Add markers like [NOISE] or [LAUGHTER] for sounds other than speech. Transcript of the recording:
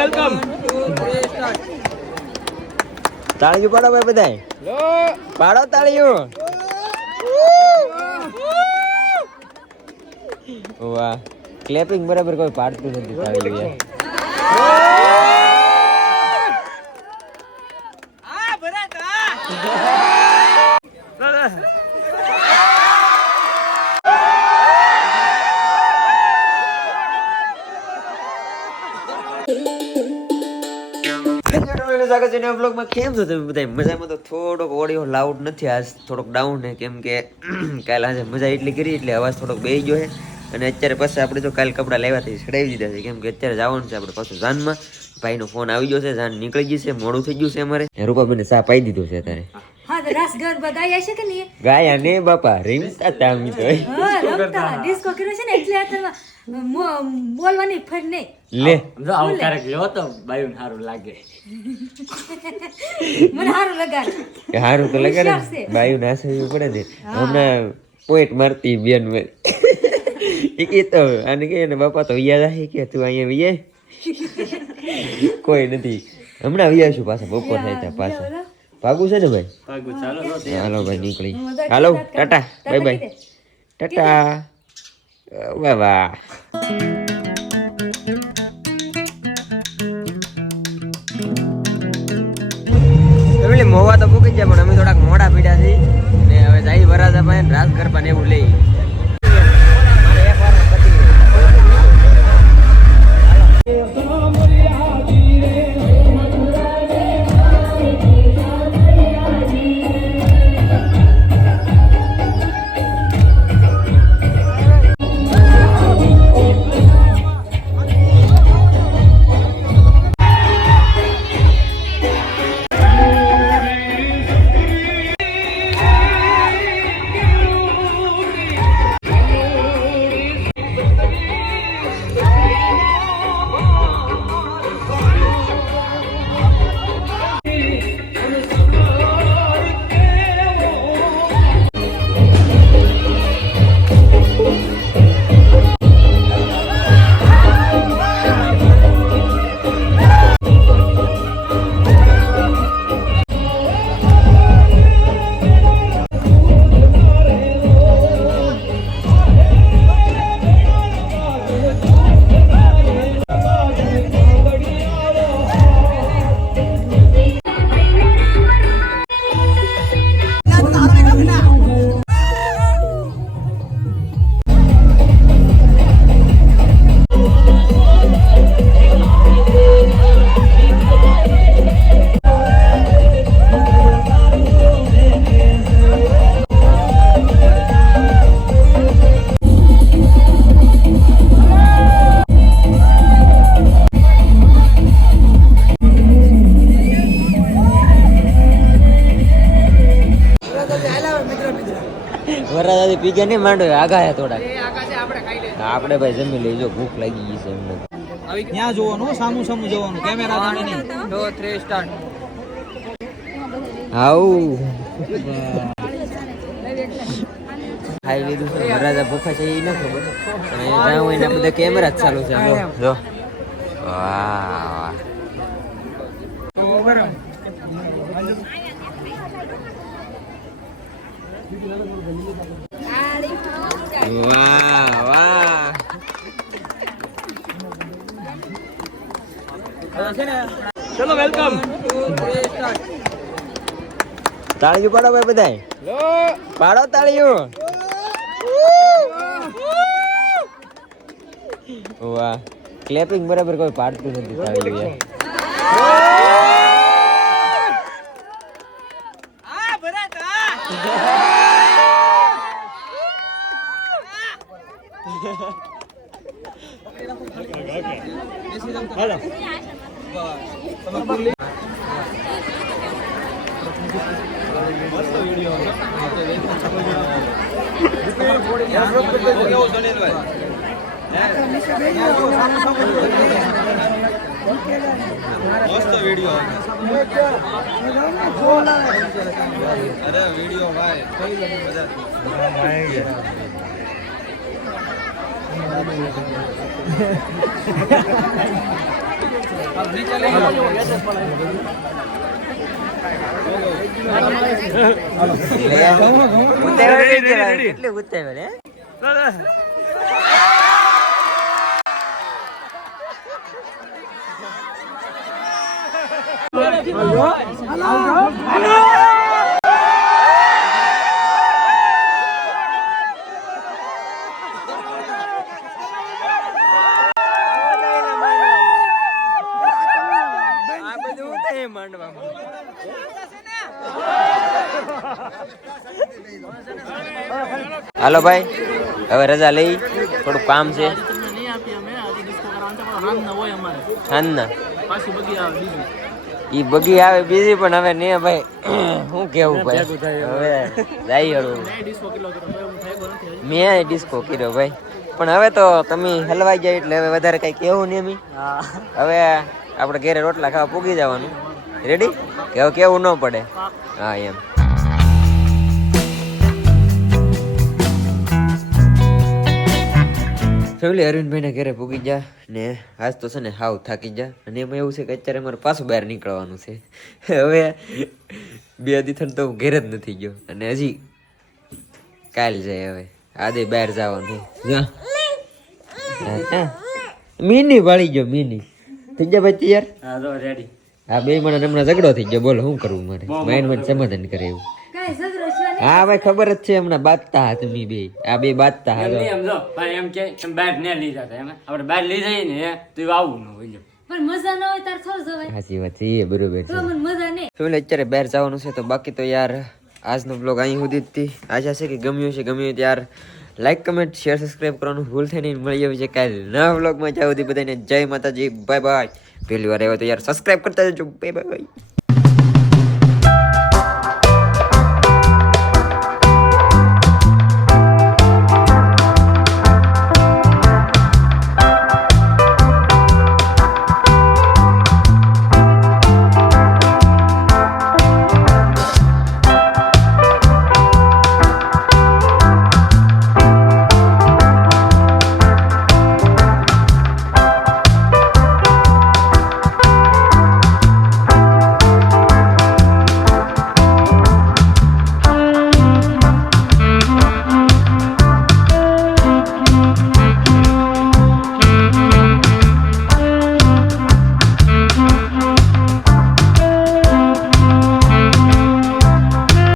Welcome. તાળીઓ પાડો ભાઈ બધાય. પાડો તાળીઓ વાહ. ક્લેપિંગ બરાબર કોઈ પાડતું નથી તાળીઓ યાર સ્વાગત છે નવા બ્લોગમાં કેમ છો તમે બધા મજામાં તો થોડોક ઓડિયો લાઉડ નથી આજ થોડોક ડાઉન છે કેમ કે [CLEARS THROAT] કાલે આજે મજા એટલી કરી એટલે અવાજ થોડોક બેહી ગયો છે. અને અત્યારે પાછા આપણે જો કાલે કપડાં લેવાથી સડાવી દીધા છે કેમ કે અત્યારે જવાનું છે આપણે પાછું જાનમાં ભાઈનો ફોન આવી ગયો છે જાન નીકળી ગઈ છે મોડું થઈ ગયું છે અમારે. રૂપાબેને સા પાઈ દીધો છે અત્યારે. ગાયા ગાયા ને બાપા રીમતા તો બોલવાની ફર નહીં. લે. જો આવું ક્યારેક લ્યો તો બાયું સારું લાગે. [LAUGHS] મને સારું લગાડ. સારું હારું તો લગાડે. બાયું ના સહી પડે છે હમણાં પોઈન્ટ મારતી બેન એ કે [LAUGHS] તો આને કે ને બાપા તો વિયા જાય કે? તું અહીંયા વિયે [LAUGHS] કોઈ નથી. હમણાં વિયાશું પાછા બપોર થાય ત્યાં પાછા. ભાગું છે ને ભાઈ? ભાગું ચાલો હાલો ભાઈ નીકળી. હાલો ટાટા. Bye bye. ટાટા. વાહ વાહ. મોવા તો મૂકી જાય પણ અમે થોડાક મોડા પીડા છીએ. ને હવે જાય વરાજા ભાઈ રાસ ગરબા ને એવું લઈ. વરાજાથી પીગે ગયા નહીં માંડો આગાયા થોડાક. આપણે ભાઈ જમી લઈ જો ભૂખ લાગી ગઈ છે એમને ત્યાં જોવાનું સામું સામું જોવાનું. કેમેરા સામે નહીં. હાઉ. ખાઈ લીધું છે. વરાજા ભૂખા છે એ ન ખબર. અને જ્યાં હોય એના બધા કેમેરા જ ચાલુ છે જો જો. વાહ વાહ વાહ ચલો વેલકમ તાળીઓ પાડો ભાઈ બધાય. પાડો તાળીયું. વાહ. ક્લેપિંગ બરાબર કોઈ પાડતું નથી તાળીઓ યાર. મસ્ત વિડીયો અરે વિડીયો ભાઈ કરાવે? કેટલી ઉતાવળ, હે? આ બધું ઉતાય માંડવામાં. હાલો ભાઈ, હવે રજા લઈ. થોડું કામ છે. હાંજના ઈ બગી આવે બીજી, પણ હવે ને ભાઈ શું કેવું ભાઈ? હવે જાય હળવું. મેં ડિસ્કો કર્યો ભાઈ. પણ હવે તો તમે હલવાઈ જાય એટલે હવે વધારે કઈ કેવું નહીં અમી. હવે આપણે ઘરે રોટલા ખાવા પૂગી જવાનું. રેડી કે હવે કેવું ન પડે? હા, એમ. ફેમિલી અરવિંદભાઈના ઘરે પૂગી જા ને આજ તો છે ને હાવ થાકી જા. અને એમાં એવું છે કે અત્યારે મારે પાછું બહાર નીકળવાનું છે. હવે બે દીથણ તો હું ઘેર જ નથી ગયો. અને હજી કાલ જાય હવે. આજે બહાર જવાનું. મિની વાળી ગયો મિની. થઈ ગયા ભાઈ તૈયાર? હા રેડી હા બે મને હમણાં ઝઘડો થઈ ગયો. બોલો શું કરવું મારે? માઇન્ડ મને સમાધાન કરે એવું. હા ભાઈ ખબર જ છે હમણાં બાજતા હા તમે બે. આ બે બાજતા હા એમ જો. ભાઈ એમ કે તમે બહાર ને લઈ જતા એમ આપણે બહાર લઈ જઈએ ને તો આવું ન હોય પણ મજા ન હોય તાર થોડું જવાય સાચી વાત છે બરોબર છે. મને મજા નહીં. ફેમિલી અત્યારે બહાર જવાનું છે તો બાકી તો યાર આજનો બ્લોગ અહીં સુધી જ આશા છે કે ગમ્યું છે ગમ્યું હોય યાર લાઈક કમેન્ટ શેર સબસ્ક્રાઇબ કરવાનું ભૂલ થઈ નહીં. મળી આવી છે કાલે નવા બ્લોગમાં જ્યાં સુધી બધાને જય માતાજી બાય બાય પહેલી વાર આવ્યો તો યાર સબસ્ક્રાઇબ કરતા જજો. Bye bye